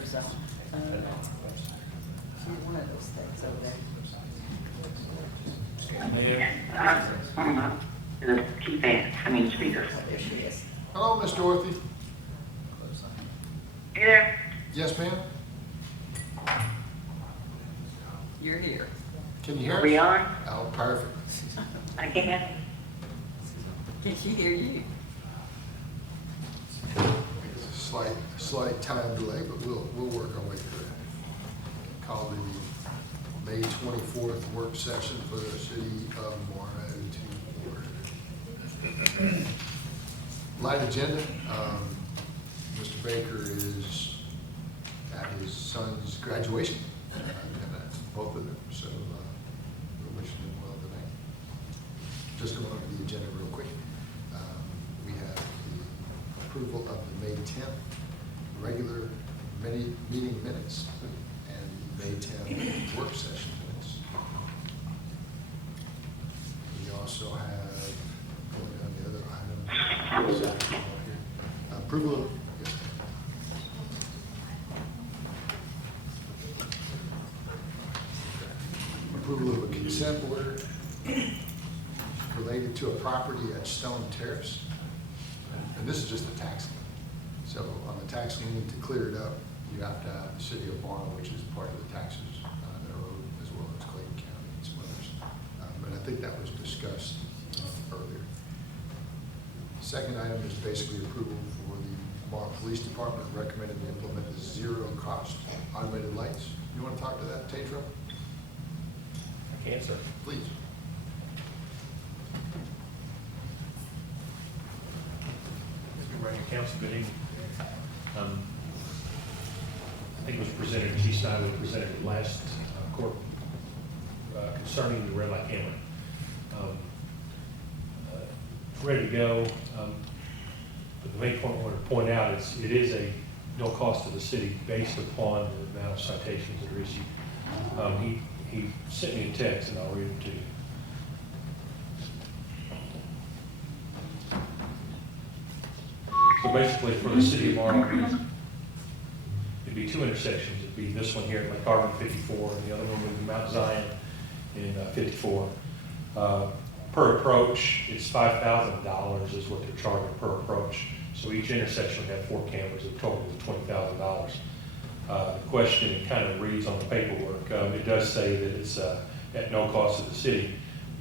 there's one of those things over there. The keypad, speaker. There she is. Hello, Miss Dorothy. You there? Yes, ma'am. You're here. Can you hear us? Are we on? Oh, perfect. I can't. Can she hear you? Slight time delay, but we'll work our way through it. Call the May 24th work session for the city of Morrow to order. Light agenda. Mr. Baker is at his son's graduation, and that's both of them. So we're wishing him well today. Just going over the agenda real quick. We have the approval of the May 10th regular meeting minutes and the May 10th work session minutes. We also have, going on the other items, approval of, yes, approval of a consent order related to a property at Stone Terrace. And this is just the tax lien. So on the tax lien, to clear it up, you have to have the city of Morrow, which is part of the taxes that are owed, as well as Clayton County and some others. But I think that was discussed earlier. Second item is basically approval for the Morrow Police Department recommended to implement the zero-cost automated lights. You want to talk to that, Tatro? I can, sir. Please. Running council meeting. I think it was presented, Chief Snyder presented it last court concerning the red light camera. Ready to go. But the main point I want to point out is it is a no cost to the city based upon the amount of citations that are issued. He sent me a text and I'll read it to you. So basically, for the city of Morrow, it'd be two intersections. It'd be this one here at McCarvin 54, and the other one would be Mount Zion in 54. Per approach, it's $5,000 is what they're charging per approach. So each intersection would have 4 cameras, a total of $20,000. The question kind of reads on the paperwork. It does say that it's at no cost to the city.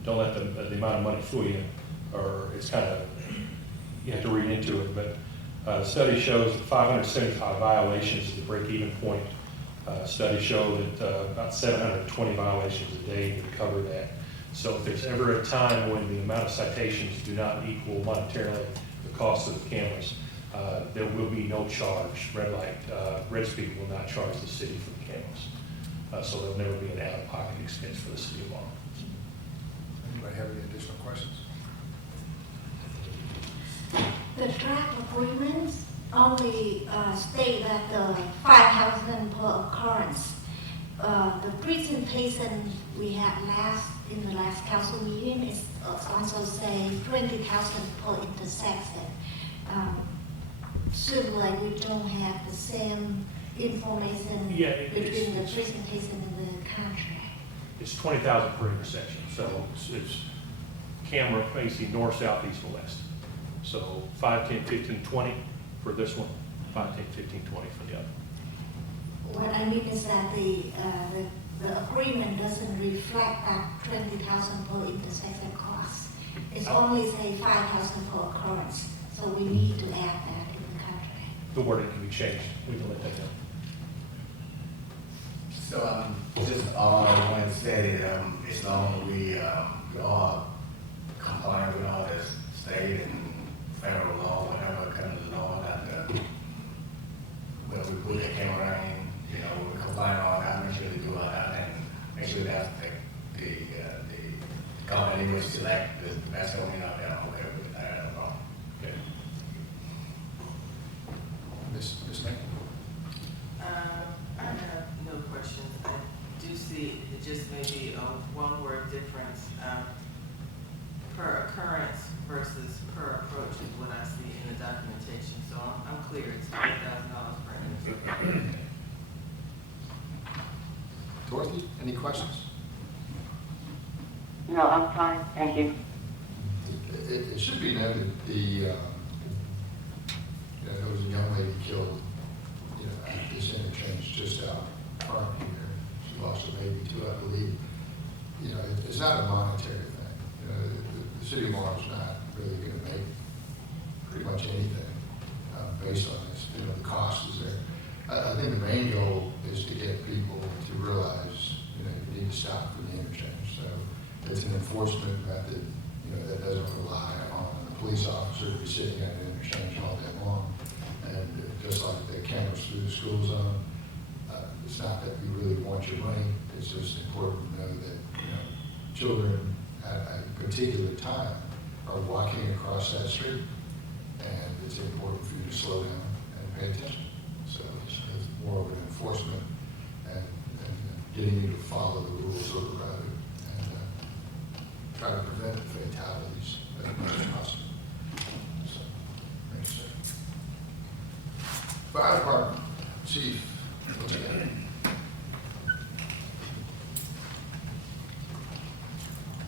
Don't let the amount of money fool you, or it's kind of, you have to read into it. But the study shows that 575 violations is the break-even point. Studies show that about 720 violations a day would cover that. So if there's ever a time when the amount of citations do not equal monetarily the cost of the cameras, there will be no charge. Red Speed will not charge the city for the cameras. So there'll never be an out-of-pocket expense for the city of Morrow. Anybody have any additional questions? The draft agreements only state that the 5,000 per occurrence. The presentation we had in the last council meeting is also say 20,000 per intersection. Seems like we don't have the same information between the presentation and the contract. It's 20,000 per intersection. So it's camera facing north, south, east, and west. So 5, 10, 15, 20 for this one, 5, 10, 15, 20 for the other. What I mean is that the agreement doesn't reflect that 20,000 per intersection cost. It's only say 5,000 per occurrence. So we need to add that in the contract. The wording can be changed. We can let that know. So just all I want to say, as long as we all comply with all the state and federal law, whatever kind of law that when we put the camera in, we comply with all that, make sure we do all that, and make sure that the company will select the best one out there. Okay with that, no problem. Okay. Ms. Knight? I have no questions. I do see it just maybe a one-word difference per occurrence versus per approach is what I see in the documentation. So I'm clear. It's $5,000 per intersection. Dorothy, any questions? No, I'm fine, thank you. It should be noted, there was a young lady killed, at this interchange just out front here. She lost a baby too, I believe. It's not a monetary thing. The city of Morrow's not really going to make pretty much anything based on this. The cost is there. I think the main goal is to get people to realize, you need to stop for the interchange. So it's an enforcement method, that doesn't rely on the police officer to be sitting at an interchange all day long. And just like the cameras through the school zone, it's not that we really want your money. It's just important to know that, children at a particular time are walking across that street, and it's important for you to slow down and pay attention. So it's more of an enforcement and getting you to follow the rules of the road and try to prevent fatalities as much as possible. So, thanks, sir. Fire Department, Chief, what's your name?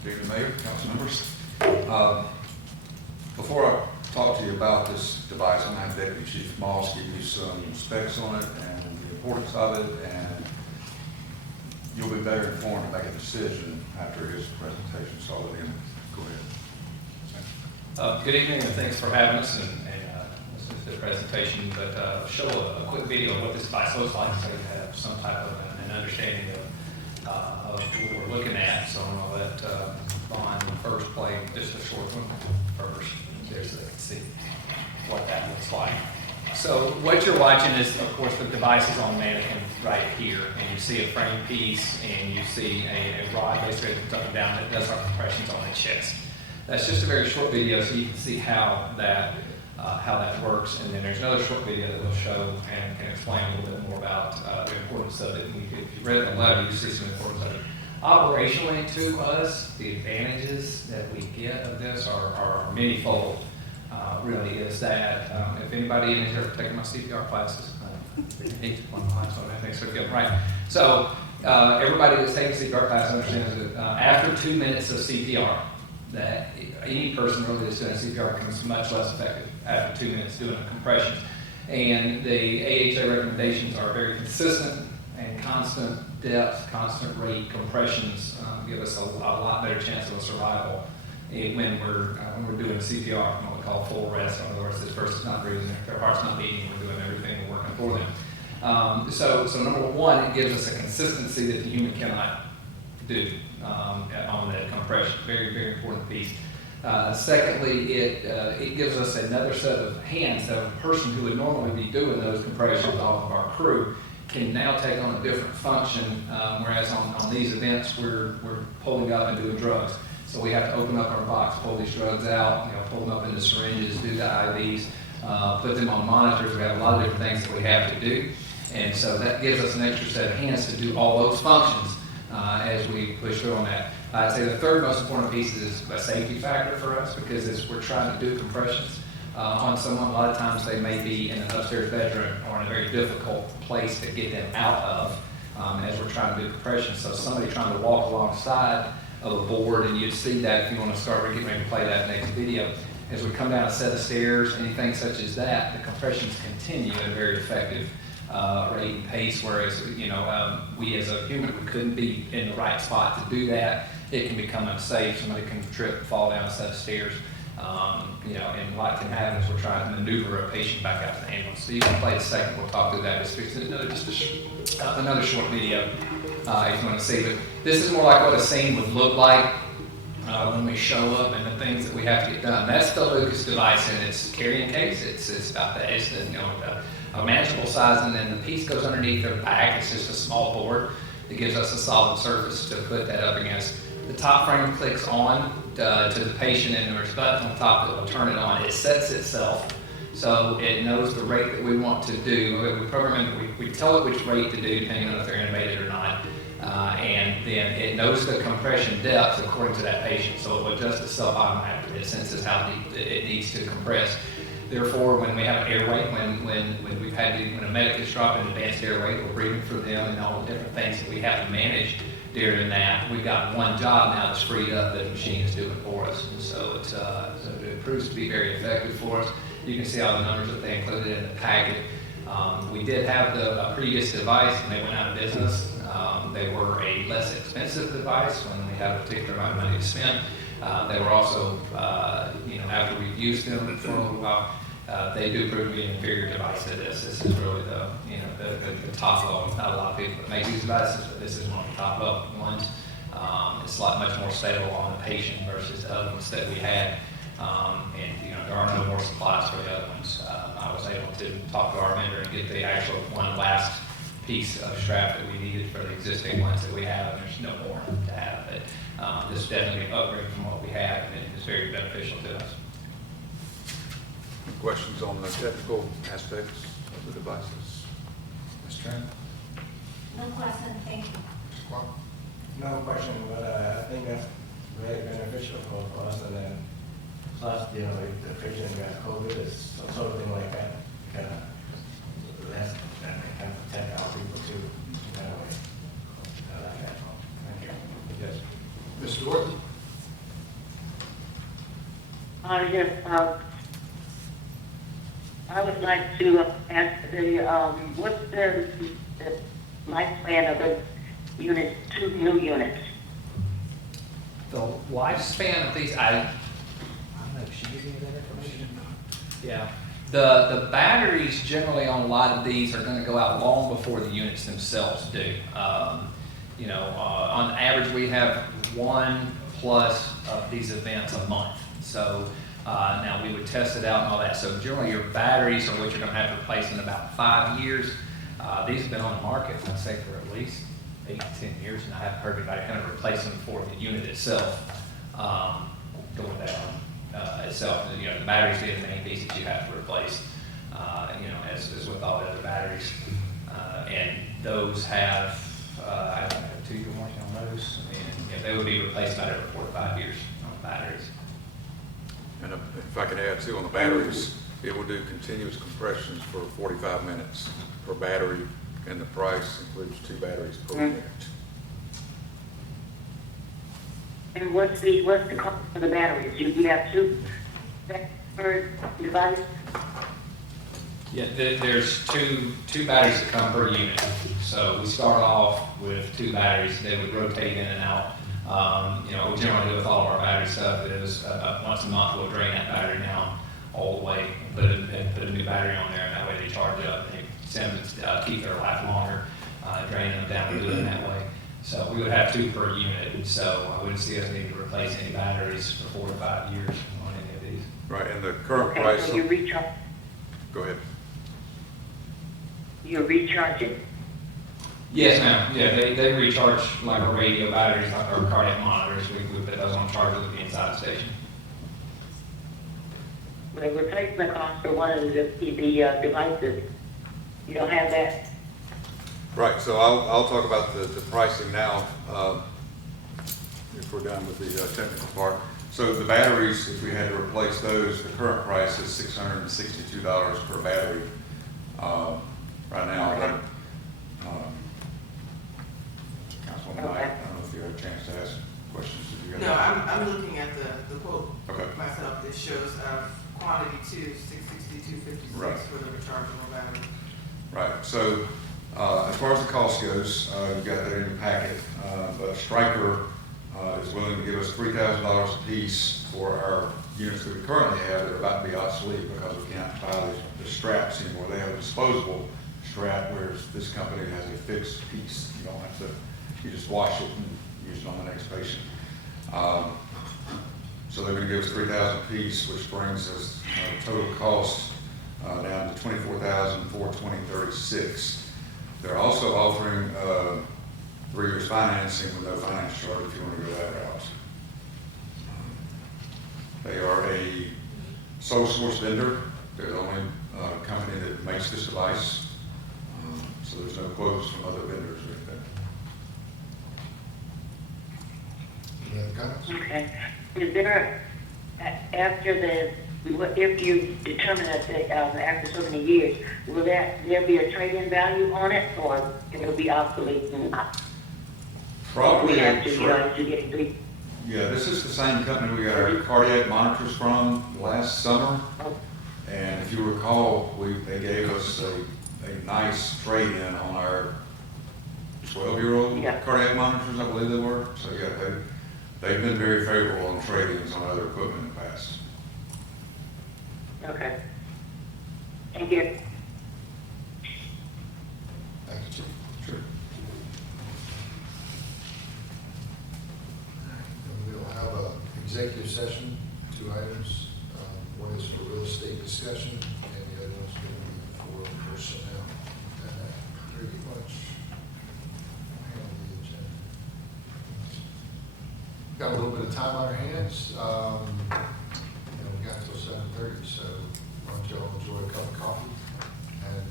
Good evening, Mayor, council members. Before I talk to you about this device, I'm going to have Deputy Chief Moss give you some specs on it and the importance of it, and you'll be better informed to make a decision after his presentation. So I'll let him go ahead. Good evening, and thanks for having us and listening to the presentation. But show a quick video of what this device looks like, so you have some type of an understanding of what we're looking at. So I'm going to let Vaughn first play just a short one first, so they can see what that looks like. So what you're watching is, of course, the device is on the mannequin right here, and you see a frame piece, and you see a rod basically that's up and down that does our compressions on the chest. That's just a very short video, so you can see how that works. And then there's another short video that will show and can explain a little bit more about the importance of it. And if you read the letter, you see some importance of it. Operationally, to us, the advantages that we get of this are manyfold. Really is that if anybody in here taking my CPR classes, I hate to one class, so that makes it good, right? So everybody that's taking CPR class understands that after 2 minutes of CPR, that any person really that's doing CPR becomes much less effective after 2 minutes doing a compression. And the AHA recommendations are very consistent and constant depth, constant rate compressions give us a lot better chance of a survival when we're doing CPR, what we call full rest. In other words, this person's not breathing, their heart's not beating, we're doing everything, we're working for them. So number one, it gives us a consistency that the human cannot do on the compression. Very, very important piece. Secondly, it gives us another set of hands that a person who would normally be doing those compressions off of our crew can now take on a different function, whereas on these events we're pulling up and doing drugs. So we have to open up our box, pull these drugs out, pull them up into syringes, do the IVs, put them on monitors. We have a lot of different things that we have to do. And so that gives us an extra set of hands to do all those functions as we push through on that. I'd say the third most important piece is a safety factor for us, because as we're trying to do compressions on someone, a lot of times they may be in an upstairs bedroom or in a very difficult place to get them out of as we're trying to do compressions. So somebody trying to walk alongside of a board, and you'd see that if you want to start, we're getting ready to play that next video. As we come down a set of stairs, anything such as that, the compressions continue at a very effective rate and pace, whereas, we as a human, we couldn't be in the right spot to do that. It can become unsafe. Somebody can trip and fall down a set of stairs, and what can happen is we're trying to maneuver a patient back out to the ambulance. So you can play the second, we'll talk through that. Just another short video if you want to see. But this is more like what a scene would look like when we show up and the things that we have to get done. That's the Lucas device in its carrying case. It's about that. It's a manageable size, and then the piece goes underneath their back. It's just a small board that gives us a solid surface to put that up against. The top frame clicks on to the patient, and there's a button on top that will turn it on. It sets itself, so it knows the rate that we want to do. We program it, we tell it which rate to do depending on if they're intubated or not. And then it knows the compression depth according to that patient, so it will adjust itself automatically. It senses how deep it needs to compress. therefore, when we have an airway, when we've had when a medic is dropping advanced airway, we're breathing for them and all the different things that we have to manage during that. We've got one job now that's freed up that the machine is doing for us. And so it proves to be very effective for us. You can see all the numbers that they included in the packet. We did have a previous device and they went out of business. They were a less expensive device when we had a particular amount of money to spend. They were also, after we've used them for a little while, they do prove to be an inferior device to this. This is really the top level. Not a lot of people that make these devices, but this is one of the top level ones. It's a lot much more stable on the patient versus the other ones that we had. There are no more supplies for the other ones. I was able to talk to our vendor and get the actual one last piece of strap that we needed for the existing ones that we have, and there's no more to have. But this is definitely an upgrade from what we have, and it's very beneficial to us. Questions on the technical aspects of the devices? Ms. Tran? No question, thank you. Mr. Quam? No question, but I think that's very beneficial for us, and then plus, if the patient got COVID, it's sort of thing like that, kind of less, and they can protect our people too, in that way. I like that. Thank you. Yes. Ms. Dorothy? Yes, I would like to ask what's the lifespan of the unit, 2 new units? The lifespan of these, I don't know, should you give me that information? Yeah. The batteries generally on a lot of these are going to go out long before the units themselves do. On average, we have 1+ of these events a month. So now we would test it out and all that. So generally your batteries are what you're going to have to replace in about 5 years. These have been on the market, I'd say, for at least 8 to 10 years, and I haven't heard anybody kind of replace them for the unit itself going down itself. The batteries being the main piece that you have to replace, as with all the other batteries. And those have, I don't know, 2-year warranty on those. They would be replaced about every 4 to 5 years on the batteries. And if I could add too, on the batteries, it will do continuous compressions for 45 minutes per battery, and the price includes 2 batteries per unit. And what's the cost of the batteries? You have 2 per device? Yeah, there's two batteries that come per unit. So we start off with 2 batteries. They would rotate in and out. We generally do with all of our battery stuff is once a month we'll drain that battery down all the way, put a new battery on there, and that way they charge up. They send them to keep their life longer, drain them down and do it that way. So we would have 2 per unit. So I wouldn't see us needing to replace any batteries for 4 to 5 years on any of these. Right, and the current Okay, price. so you recharge. Go ahead. You're recharging. Yes, ma'am. Yeah, they recharge like our radio batteries, like our cardiac monitors. We put those on charger with the inside the station. The replacement cost for one of the devices, you don't have that? Right, so I'll talk about the pricing now, if we're done with the technical part. So the batteries, if we had to replace those, the current price is $662 per battery. Right now, Councilwoman Knight, I don't know if you had a chance to ask questions. Did you have No, I'm looking at the quote Okay. myself. It shows quantity 2, 662.56 Right. for the rechargeable battery. Right, so as far as the cost goes, you've got that in your packet, but Stryker is willing to give us $3,000 a piece for our units that we currently have that are about to be obsolete because we can't buy the straps anymore. They have a disposable strap, whereas this company has a fixed piece. You don't have to, you just wash it and use it on the next patient. So they're going to give us $3,000 a piece, which brings us total cost down to $24,420.36. They're also offering 3 years financing with no finance charge if you want to go that route. They are a sole source vendor. They're the only company that makes this device. So there's no quotes from other vendors or anything. Any other comments? Okay. Is there, after if you determine that after so many years, will there be a trade-in value on it, or it'll be obsolete and not? Probably, We have to, sure. to get it. Yeah, this is the same company we got our cardiac monitors from last summer. And if you recall, they gave us a nice trade-in on our 12-year-old Yeah. cardiac monitors, I believe they were. So yeah, they've been very favorable on trade-ins on other equipment in the past. Okay. Thank you. Thank you, Chief. Sure. And we'll have an executive session, 2 items. One is for real estate discussion, and the other one's going to be for personnel. And that pretty much handled the agenda. Got a little bit of time on our hands. We got till 7:30, so why don't y'all enjoy a cup of coffee and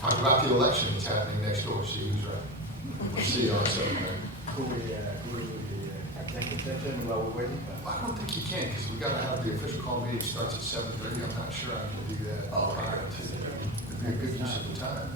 talk about the election that's happening next door, see who's right. We'll see you on 7:30. Could we executive session while we're waiting? Well, I don't think you can, because we gotta have the official call meeting starts at 7:30. I'm not sure I can do that prior to. It'd be a good use of the time.